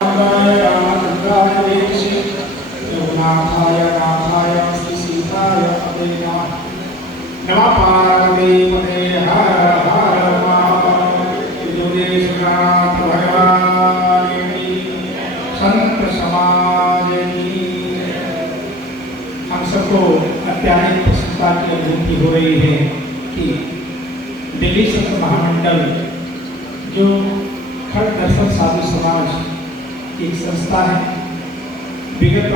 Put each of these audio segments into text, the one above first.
हम सबको अत्याधिक प्रसन्नता की अनुभूति हो रही है कि दिल्ली संत महामंडल जो खड़ दर्शन साधु समाज की एक संस्था है, विगत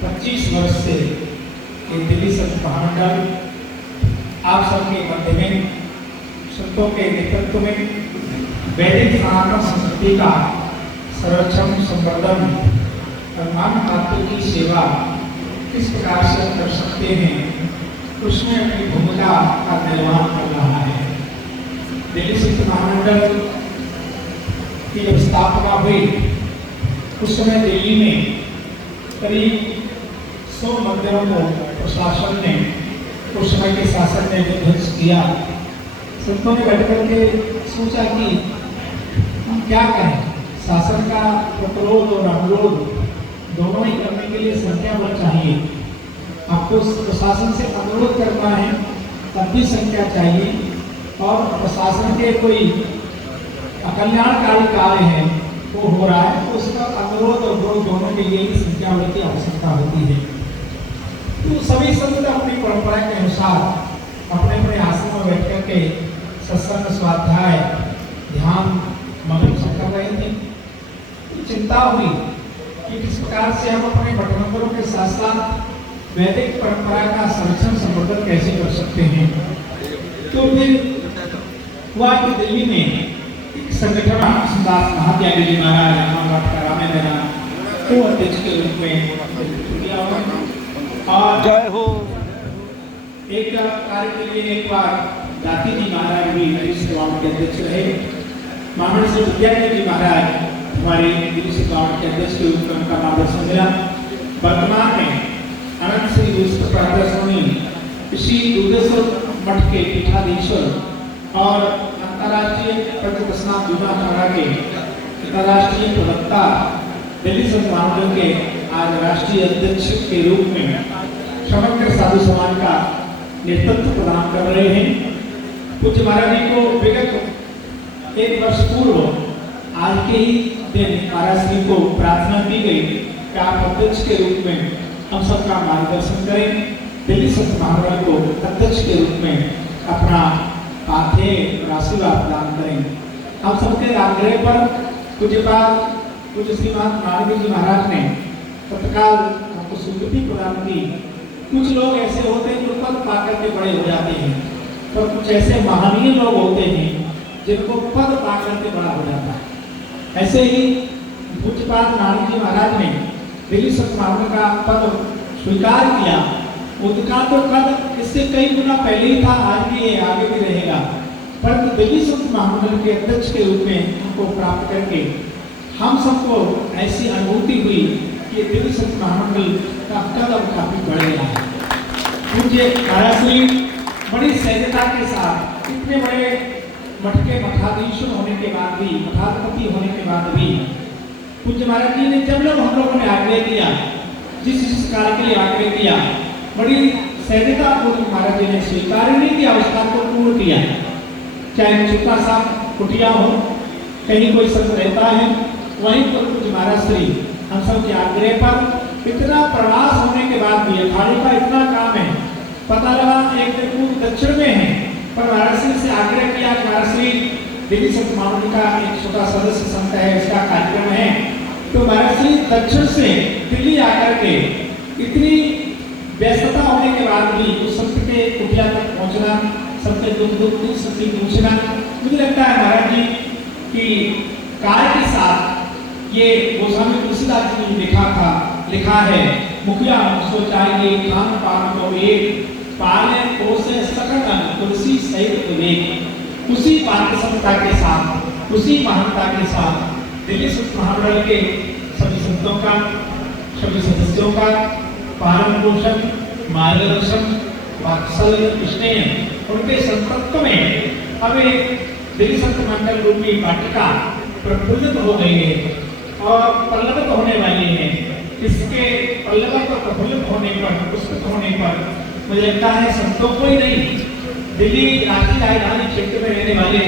25 वर्ष से ये दिल्ली संत महामंडल आप सबके मध्य में संतों के नेतृत्व में वैदिक सनातन संस्कृति का संरक्षण, संवर्धन और मानव मात्र की सेवा किस प्रकार से कर सकते हैं, उसमें अपनी भूमिका का निर्वहन कर रहा है। दिल्ली संत महामंडल की जब स्थापना हुई उस समय दिल्ली में करीब 100 मंदिरों को प्रशासन ने, उस समय के शासन ने ध्वंस किया। संतों ने बैठकर के सोचा कि हम क्या करें, शासन का प्रतिरोध और अनुरोध दोनों ही करने के लिए संख्या बल चाहिए। आपको प्रशासन से अनुरोध करना है तब भी संख्या चाहिए, और प्रशासन के कोई अकल्याणकारी कार्य है वो हो रहा है तो उसका अनुरोध और विरोध दोनों के लिए ही संख्या बल की आवश्यकता होती है। तो सभी संत अपनी परंपरा के अनुसार अपने अपने आसन में बैठ करके सत्संग, स्वाध्याय, ध्यान, मगन सब कर रहे थे। तो चिंता हुई कि किस प्रकार से हम अपने भटनंबरों के साथ साथ वैदिक परंपरा का संरक्षण, संवर्धन कैसे कर सकते हैं। तो फिर हुआ कि दिल्ली में एक संगठन दास महात्यागी जी महाराज को अध्यक्ष के रूप में और जय हो। एक कार्य के लिए एक बार दाती जी महाराज भी के अध्यक्ष रहे। महामंडल से विद्यार्थी जी महाराज हमारे दिल्ली से के अध्यक्ष के रूप में उनका मार्गदर्शन मिला। वर्तमान में अनंत श्री स्वामी श्री दुर्गेश्वर मठ के पीठाधीश्वर और अंतर्राष्ट्रीय प्रगतिस्नान जुना खड़ा के अंतर्राष्ट्रीय प्रवक्ता दिल्ली संत महामंडल के आज राष्ट्रीय अध्यक्ष के रूप में समग्र साधु समाज का नेतृत्व प्रदान कर रहे हैं। पूज्य महाराज जी को विगत 1 वर्ष पूर्व आज के ही दिन महाराज जी को प्रार्थना की गई कि आप अध्यक्ष के रूप में हम सबका मार्गदर्शन करें, दिल्ली संत महामंडल को अध्यक्ष के रूप में अपना पाथे और आशीर्वाद प्रदान करें। हम सबके आग्रह पर पूज्य श्रीमान नारायण जी महाराज ने तत्काल हमको स्वीकृति प्रदान की। कुछ लोग ऐसे होते हैं जो पद पाकर के बड़े हो जाते हैं, और कुछ ऐसे महानीय लोग होते हैं जिनको पद पाकर के बड़ा हो जाता है। ऐसे ही पूज्यपाद नारायण जी महाराज ने दिल्ली संत महामंडल का पद स्वीकार किया। उनका तो पद इससे कई गुना पहले ही था, आज भी है, आगे भी रहेगा, परंतु दिल्ली संत महामंडल के अध्यक्ष के रूप में उनको प्राप्त करके हम सबको ऐसी अनुभूति हुई कि दिल्ली संत महामंडल का कदम काफी बढ़ गया है। पूज्य महाराज श्री बड़ी सहजता के साथ इतने बड़े मठ के मठाधीश होने के बाद भी, मठाधिपति होने के बाद भी पूज्य महाराज जी ने जब हम लोगों ने आग्रह दिया, जिस कार्य के लिए आग्रह दिया, बड़ी सहजता पूर्वक महाराज जी ने स्वीकार नहीं किया, उस कार्य को पूर्ण किया। चाहे छोटा सा कुटिया हो, कहीं कोई संत रहता है, वहीं पर पूज्य महाराज श्री हम सब के आग्रह पर इतना प्रवास होने के बाद भी अखाड़े का इतना काम है, पता लगा एक दिन पूर्व दक्षिण में है, पर महाराज श्री से आग्रह किया कि महाराज श्री दिल्ली संत महामंडल का एक छोटा सदस्य संत है, उसका कार्यक्रम है, तो महाराज श्री दक्षिण से दिल्ली आकर के इतनी व्यस्तता होने के बाद भी उस संत के कुटिया तक पहुंचना, सबके दुख सबकी पूछना, मुझे लगता है महाराज जी की कार्य के साथ ये गोस्वामी तुलसीदास जी ने लिखा है, मुखिया सो चाहिए खान पान को एक पाले पोसे सकल तुलसी सहित विवेक। उसी पारदर्शिता के साथ, उसी महानता के साथ दिल्ली संत महामंडल के सभी संतों का, सभी सदस्यों का पालन पोषण, मार्गदर्शन, वात्सल्य, स्नेह, उनके संपर्क में हमें दिल्ली संत महामंडल रूपी वाटिका प्रफुल्लित हो गई है। और पल्लवित होने वाली है। इसके पल्लवित और प्रफुल्लित होने पर, पुष्पित होने पर मुझे लगता है संतों को ही नहीं, दिल्ली रांची राजधानी क्षेत्र में रहने वाले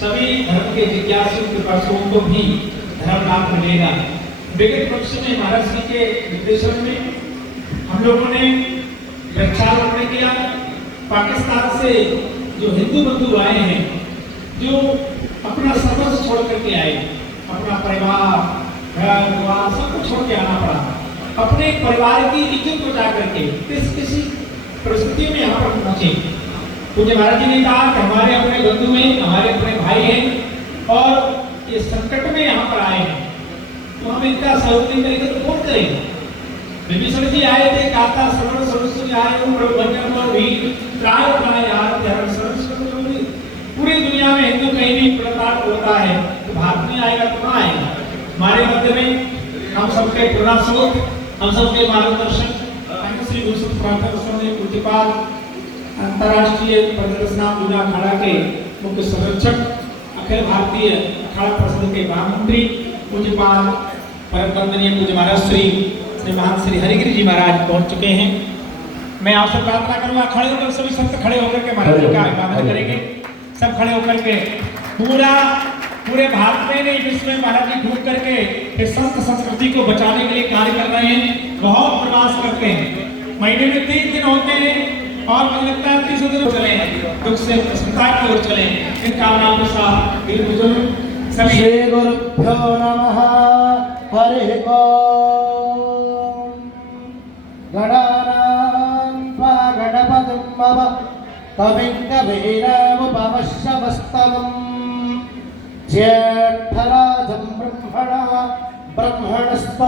सभी धर्म के जिज्ञासु कृपासुओं को भी धर्म लाभ मिलेगा। विगत वर्ष में महाराज जी के निर्देशन में हम लोगों ने वृक्षारोपण किया। पाकिस्तान से जो हिंदू बंधु आए हैं, जो अपना सर्वस्व छोड़ करके आए, अपना परिवार, घर द्वार सब कुछ छोड़ के आना पड़ा, अपने परिवार की इज्जत बचा करके किसी परिस्थिति में यहाँ पर पहुंचे। पूज्य महाराज जी ने कहा कि हमारे अपने बंधु में हमारे अपने भाई हैं और ये संकट में यहाँ पर आए हैं, तो हम इनका सहयोग नहीं करेंगे तो कौन करेंगे। विभीषण जी आए थे, काता श्रवण सरस्वती आए पूरी दुनिया में हिंदू कहीं भी प्रताप होता है तो भारत में आएगा तो कहाँ आएगा। हमारे मध्य में हम सबके प्रेरणास्रोत, हम सबके मार्गदर्शक श्री गुरुसुत प्रार्थना स्वामी पूज्यपाल अंतर्राष्ट्रीय परिदर्शना पूजा अखाड़ा के मुख्य संरक्षक, अखिल भारतीय अखाड़ा परिषद के महामंत्री पूज्यपाल परम वंदनीय पूज्य महाराज श्री महान श्री हरिगिरी जी महाराज पहुंच चुके हैं। मैं आपसे प्रार्थना करूंगा खड़े होकर सभी संत खड़े होकर के महाराज जी का अभिवादन करेंगे। सब खड़े होकर के पूरे भारत में नहीं विश्व में महाराज जी घूम करके इस संत संस्कृति को बचाने के लिए कार्य कर रहे हैं, बहुत प्रयास करते हैं। महीने में 3 दिन होते हैं और मुझे लगता है 30 दिन चले दुख से प्रसन्नता की ओर चले। इनका नाम साहब सभी श्री गुरुभ्यो नमः। हरि ओम। गणानां त्वा गणपतिं तमिङ्गवीरमुपमश्यवस्तवम् ज्येष्ठराजं ब्रह्मणस्पतिं